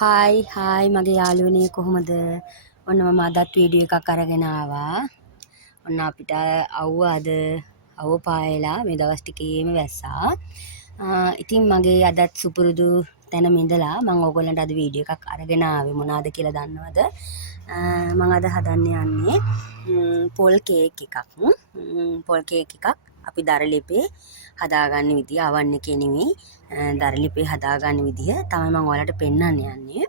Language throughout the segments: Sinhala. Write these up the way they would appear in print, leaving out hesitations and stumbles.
හායි මගේ යාළුවනේ කොහොමද? ඔන්න මම අදත් වීඩියෝ එකක් අරගෙන ආවා. ඔන්න අපිට අවුව පායලා මේ දවස් ටිකේම වැස්සා. ඉතින් මගේ අදත් සුපුරුදු තැනම ඉඳලා මම ඔයගොල්ලන්ට අද වීඩියෝ එකක් අරගෙන ආවේ මොනවද කියලා දන්නවද? මම අද හදන්න යන්නේ පොල් කේක් එකක්. පොල් කේක් එකක් අපි දරලිපේ හදාගන්න විදිය අවන් එකේ නෙමෙයි දරලිපේ හදාගන්න විදිය තමයි මම ඔයාලට පෙන්වන්න යන්නේ.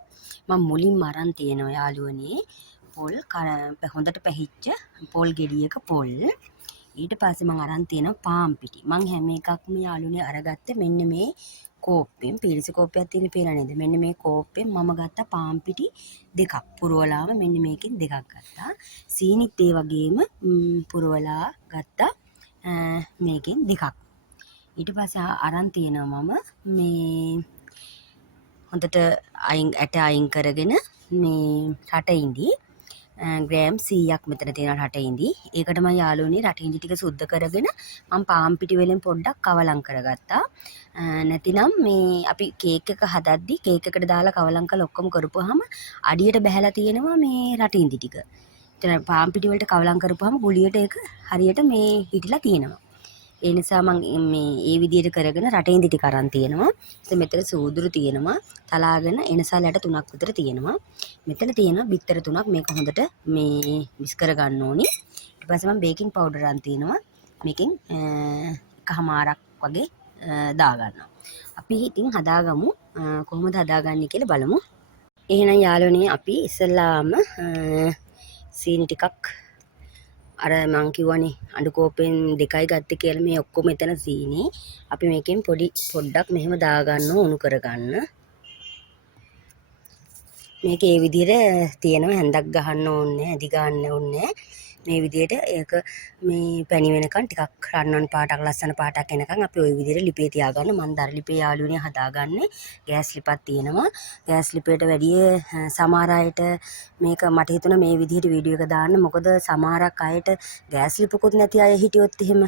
මම මුලින්ම අරන් තියෙනවා යාළුවනේ පොල් හොඳට පැහිච්ච පොල් ගෙඩියක පොල්. ඊට පස්සේ මම අරන් තියෙනවා පාන් පිටි. මම හැම එකක්ම යාළුවනේ අරගත්තේ මෙන්න මේ කෝප්පෙන්. පීරිසි කෝප්පයක් තියෙන පේලා නේද? මෙන්න මේ කෝප්පෙන් මම ගත්තා පාන් පිටි දෙකක්. පුරවලාම මෙන්න මේකෙන් දෙකක් ගත්තා. සීනිත් ඒ වගේම පුරවලා ගත්තා මේකෙන් දෙකක්. ඊට පස්සේ අරන් තියෙනවා මම මේ හොඳට ඇට අයින් කරගෙන මේ රට ඉඳි ග්‍රෑම් 100ක් මෙතන තියෙන රට ඉඳි. ඒකට මම යාළුවනේ රට ඉඳි ටික සුද්ධ කරගෙන මම පාන් පිටි වලින් පොඩ්ඩක් කවලම් කරගත්තා. නැතිනම් මේ අපි කේක් එක හදද්දි කේක් එකට දාලා කවලම් කරලා ඔක්කොම කරපුවාම අඩියට බහැලා තියෙනවා මේ රට ඉඳි ටික. එතන පාන් පිටි වලට කවලම් කරපුවාම ගුලියට ඒක හරියට මේ හිටිලා තියෙනවා. ඒ නිසා මම මේ ඒ විදිහට කරගෙන රටේ ඉඳි ටික අරන් තියෙනවා. ඉතින් මෙතන සූදුරු තියෙනවා. තලාගෙන එනසල් යට 3ක් විතර තියෙනවා. මෙතන තියෙනවා බිත්තර 3ක්. මේක හොඳට මේ මික්ස් කර ගන්න ඕනි. ඊට පස්සේ මම බේකින් පවුඩර් අරන් තියෙනවා. මේකෙන් එකමාරක් වගේ දා ගන්නවා. අපි ඉතින් හදාගමු කොහොමද හදාගන්නේ කියලා බලමු. එහෙනම් යාළුවනේ අපි ඉස්සෙල්ලාම සීනි ටිකක් අර මං කිව්වනේ අඬු කෝප්පෙන් දෙකයි ගත්තේ කියලා මේ ඔක්කොම එතන සීනි. අපි මේකෙන් පොඩ්ඩක් මෙහෙම දාගන්න උණු කරගන්න. මේක ඒ විදිහට තියෙනවා හැන්දක් ගහන්න ඕනේ, ඇදි ගන්න ඕනේ. මේ විදිහට ඒක මේ පැණි වෙනකන් ටිකක් රන්වන් පාටක් ලස්සන පාටක් එනකන් අපි ওই විදිහට ලිපේ තියාගන්න. මම දර ලිපේ යාළුවනේ හදාගන්නේ. ගෑස් ලිපක් තියෙනවා. ගෑස් ලිපේට වැඩිය සමහර අයට මේක මට හිතුණා මේ විදිහට වීඩියෝ එක දාන්න. මොකද සමහරක් අයට ගෑස් ලිපකුත් නැති අය හිටියොත් එහෙම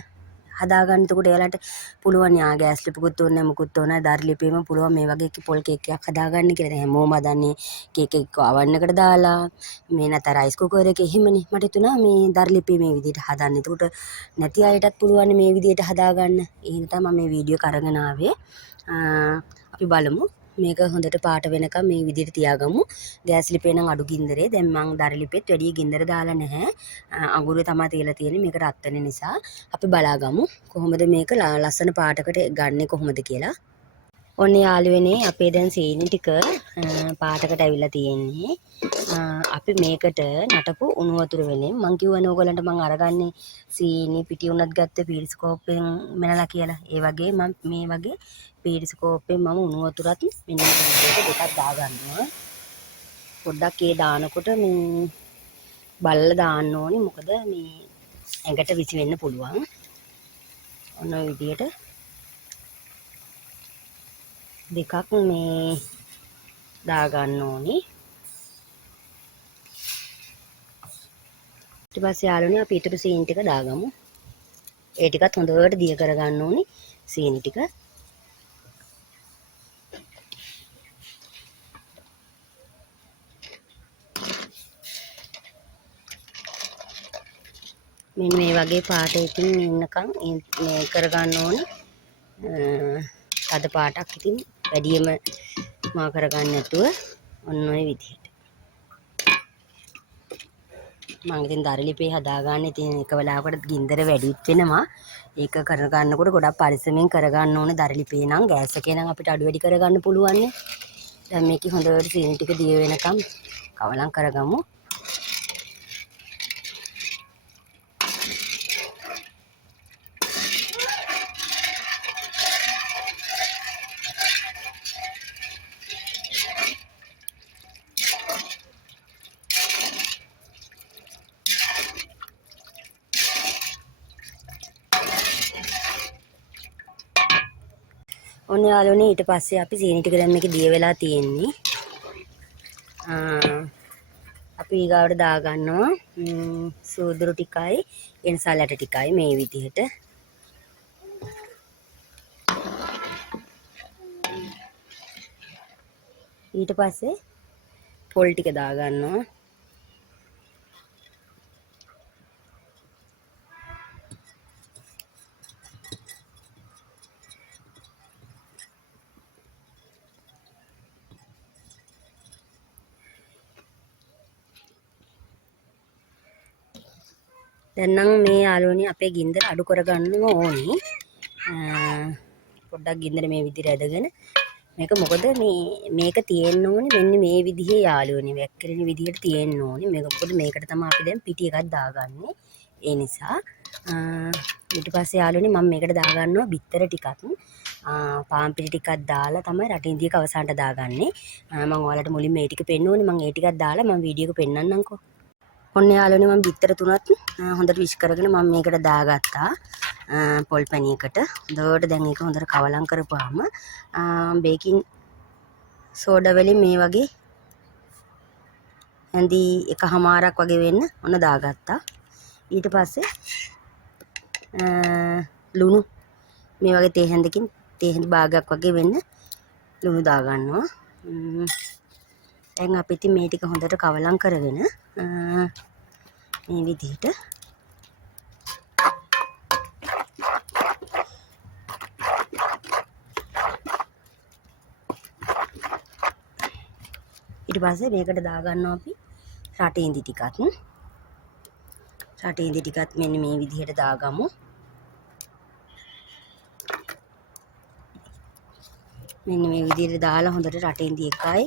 හදාගන්න. එතකොට එයාලට පුළුවන් යා ගෑස් ලිපකුත් ඕනේ නැහැ මුකුත් ඕනේ නැහැ. දර ලිපේම පුළුවන් මේ වගේ පොල් කේක් එකක් හදාගන්න කියලා. දැන් හැමෝම හදන්නේ කේක් එක අවන් එකට දාලා මේ නැත්නම් රයිස් කුකර් එකේ එහෙමනේ. මට හිතුණා මේ දර ලිපේ මේ විදිහට හදන්න. එතකොට නැති අයටත් පුළුවන් මේ විදිහට හදාගන්න. ඒ හින්දා මම මේ වීඩියෝ එක අරගෙන ආවේ. අපි බලමු. මේක හොඳට පාට වෙනකම් මේ විදිහට තියාගමු. ගෑස් ලිපේ නම් අඩු ගින්දරේ. දැන් මං දර ලිපෙත් වැඩි ගින්දර දාලා නැහැ. අඟුරුවේ තමයි තියලා තියෙන්නේ. මේක රත් වෙන නිසා අපි බලාගමු කොහොමද මේක ලස්සන පාටකට ගන්නෙ කොහොමද කියලා. ඔන්න යාළුවනේ අපේ දැන් සීනි ටික පාටකට ඇවිල්ලා තියෙන්නේ. අපි මේකට නටපු උණු වතුර වෙලෙන් මං කියවනේ ඕගලන්ට මං අරගන්නේ සීනි පිටි උනත් ගත්ත පීරිස්කෝප්පෙන් මෙනලා කියලා. ඒ වගේ මම මේ වගේ පීරිස්කෝප්පෙන් මම උණු වතුරත් මෙන්න මේ විදිහට දෙකක් දාගන්නවා. පොඩ්ඩක් ඒ දානකොට මේ බලලා දාන්න ඕනේ. මොකද මේ ඇඟට විසි වෙන්න පුළුවන්. ඔන්න ඔය විදිහට දෙකක් මේ දා ගන්න ඕනි. ඊට පස්සේ යාළුවනේ අපි ඊටු සීනි ටික දාගමු. ඒ ටිකත් හොඳට දිය කර ගන්න ඕනි සීනි ටික. මෙන්න මේ වගේ පාටයකින් ඉන්නකම් මේ කර ගන්න ඕනි. අද පාටක් ඉතින් වැඩියම මා කරගන්න නැතුව ඔන්න ඔය විදිහට. මම ඉතින් දර ලිපේ හදාගන්න ඉතින් එක වෙලාවකට ගින්දර වැඩිත් වෙනවා. ඒක කරගන්නකොට ගොඩක් පරිස්සමෙන් කරගන්න ඕනේ. දර ලිපේ නම් ගෑස් එකේ නම් අපිට අඩු වැඩි කරගන්න පුළුවන් නේ. දැන් මේකේ හොඳට සීනි ටික දිය වෙනකම් කවලම් කරගමු. ඔන්න යාළුවනේ ඊට පස්සේ අපි සීනි ටික දැන් මේකේ දිය වෙලා තියෙන්නේ. අපි ඊගාවට දා ගන්නවා සූදුරු ටිකයි එන්සල් ඇට ටිකයි මේ විදිහට. ඊට පස්සේ පොල් ටික දාගන්නවා. දැන් නම් මේ යාළුවනේ අපේ ගින්දර අඩු කරගන්න ඕනි. පොඩ්ඩක් ගින්දර මේ විදිහට ඇදගෙන මේක මොකද මේක තියෙන්න ඕනේ මෙන්න මේ විදිහේ යාළුවනේ වැක්කිරෙන විදිහට තියෙන්න ඕනේ. මේක මොකද මේකට තමයි අපි දැන් පිටි එකක් දාගන්නේ. ඒ නිසා ඊට පස්සේ යාළුවනේ මම මේකට දාගන්නවා බිත්තර ටිකක්. පාන් පිටි ටිකක් දාලා තමයි රටින්දියක අවසානට දාගන්නේ. මම ඔයාලට මුලින් මේ ටික පෙන්නුවනේ. මම ඒ ටිකක් දාලා මම වීඩියෝ එක පෙන්නන්නම්කෝ. ඔන්න යාළුවනේ මම බිත්තර තුනත් හොඳට විශ් කරගෙන මම මේකට දාගත්තා. පොල් පැණියකට හොඳට දැන් ඒක හොඳට කවලම් කරපුවාම බේකින් සෝඩා වලින් මේ වගේ ඇඳි එකමාරක් වගේ වෙන්න ඔන්න දාගත්තා. ඊට පස්සේ ලුණු මේ වගේ තේ හැඳකින් තේ හැඳි භාගයක් වගේ වෙන්න ලුණු දාගන්නවා. දැන් අපි ඉතින් මේ ටික හොඳට කවලම් කරගෙන මේ විදිහට ඊට පස්සේ මේකට දාගන්නවා අපි රටේන්දි ටිකක්. රටේන්දි ටිකත් මෙන්න මේ විදිහට දාගමු. මෙන්න මේ විදිහට දාලා හොඳට රටේන්දි එකයි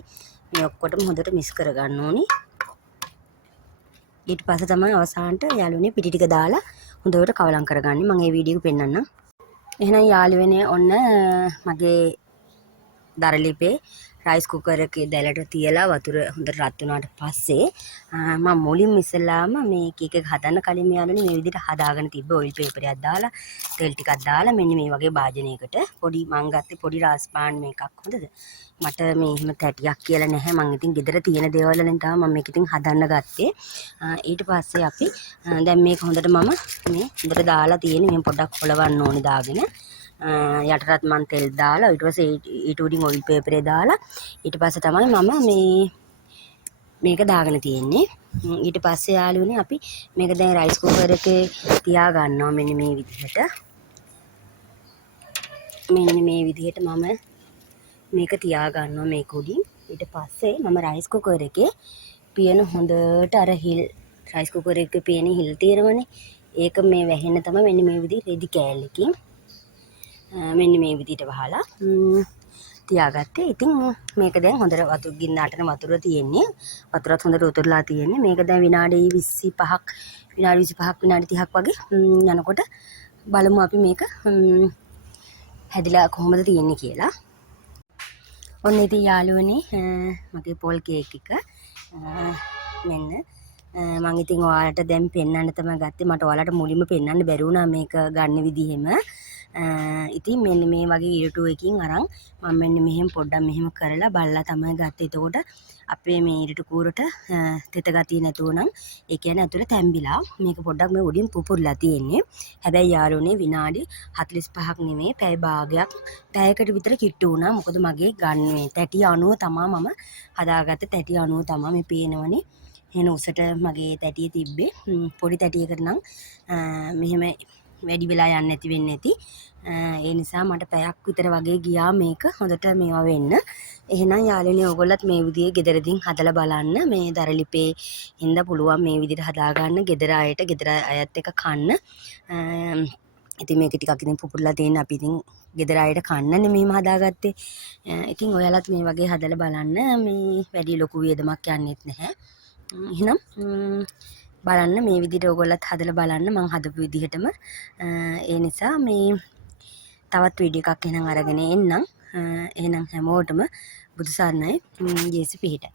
මේ ඔක්කොටම හොඳට මික්ස් කරගන්න ඕනි. ඊට පස්සේ තමයි අවසානට යාළුවනේ පිටි ටික දාලා හොඳට කවලම් කරගන්නේ. මම මේ වීඩියෝ එක පෙන්නන්නම්. එහෙනම් යාළුවනේ ඔන්න මගේ දරලිපේ රයිස් කුකර් එකේ දැලට තියලා වතුර හොඳට රත් වුණාට පස්සේ මම මුලින්ම ඉස්සෙල්ලාම මේ කේක් එක හදන්න කලින් යාළුවනේ මේ විදිහට හදාගෙන තිබ්බ ඔයිල් පේපර් එකක් දාලා තෙල් ටිකක් දාලා මෙන්න මේ වගේ භාජනයකට පොඩි මං ගත්තේ පොඩි රාස් පාන් මේකක් හොඳද මට මේ එහෙම තැටියක් කියලා නැහැ මං ඉතින් ගෙදර තියෙන දේවල් වලින් තමයි මම මේක ඉතින් හදන්න ගත්තේ ඊට පස්සේ අපි දැන් මේක හොඳට මම මේ හොඳට දාලා තියෙන්නේ මේ පොඩ්ඩක් හොලවන්න ඕනේ දාගෙන යටටත් මම තෙල් දාලා ඊට පස්සේ ඊට උඩින් ඔයිල් පේපරේ දාලා ඊට පස්සේ තමයි මම මේක දාගෙන තියෙන්නේ ඊට පස්සේ යාළුවනේ අපි මේක දැන් රයිස් කුකර් එකේ තියා ගන්නවා මෙන්න මේ විදිහට මම මේක තියා ගන්නවා මේක උඩින් ඊට පස්සේ මම රයිස් කුකර් එකේ පියන හොඳට අර හිල් රයිස් කුකර් එකේ පියන හිල් තියෙනවනේ ඒක මේ වැහෙන්න තමයි මෙන්න මේ විදිහට රෙදි කෑල්ලකින් මෙන්න මේ විදිහට වහලා තියාගත්තේ. ඉතින් මේක දැන් හොඳට වතුර ගින්නටන වතුර තියෙන්නේ. වතුරත් හොඳට උතුරලා තියෙන්නේ. මේක දැන් විනාඩි 25ක් විනාඩි 30ක් වගේ යනකොට බලමු අපි මේක හැදිලා කොහොමද තියෙන්නේ කියලා. ඔන්න ඉතින් යාළුවනේ මගේ පොල් කේක් එක මෙන්න මම ඉතින් ඔයාලට දැන් පෙන්වන්න තමයි ගත්තේ. මට ඔයාලට මුලින්ම පෙන්වන්න බැරි වුණා මේක ගන්න විදිහෙම. ඉතින් මෙන්න මේ වගේ ඉරටු එකකින් අරන් මම මෙන්න මෙහෙම පොඩ්ඩක් මෙහෙම කරලා බලලා තමයි ගත්තේ. එතකොට අපේ මේ ඉරටු කූරට තෙත ගතිය නැතුව නම් ඒ කියන්නේ ඇතුළේ තැම්බිලා මේක පොඩ්ඩක් මේ උඩින් පුපුරලා තියෙන්නේ. හැබැයි යාළුවනේ විනාඩි 45ක් නෙමෙයි පැය භාගයක් පැයකට විතර කිට්ටු වුණා. මොකද මගේ ගන්නේ තැටි අණුව තමයි මම හදාගත්තේ. තැටි අණුව තමයි මේ පේනවනේ. එහෙනම් උසට මගේ තැටිය තිබ්බේ. පොඩි තැටියකට නම් මෙහෙම වැඩි වෙලා යන්නේ නැති වෙන්නේ නැති. ඒ නිසා මට පැයක් විතර වගේ ගියා මේක හොඳට මේවා වෙන්න. එහෙනම් යාළුවනේ ඔයගොල්ලත් මේ විදිහේ ගෙදරදීන් හදලා බලන්න. මේ දරලිපේ හින්දා පුළුවන් මේ විදිහට හදාගන්න. ගෙදර අයට එක කන්න. ඉතින් මේක ටිකක් ඉතින් පුපුරලා තියෙන අපි ඉතින් ගෙදර අයට කන්නනේ මෙහෙම හදාගත්තේ. ඉතින් ඔයාලත් මේ වගේ හදලා බලන්න. මේ වැඩි ලොකු වියදමක් යන්නේත් නැහැ. එහෙනම් බලන්න මේ විදිහට ඔයගොල්ලත් හදලා බලන්න මම හදපු විදිහටම ඒ නිසා මේ තවත් වීඩියෝ එකක් එහෙනම් අරගෙන එන්නම් එහෙනම් හැමෝටම බුදු සරණයි ජේසු පිහිටයි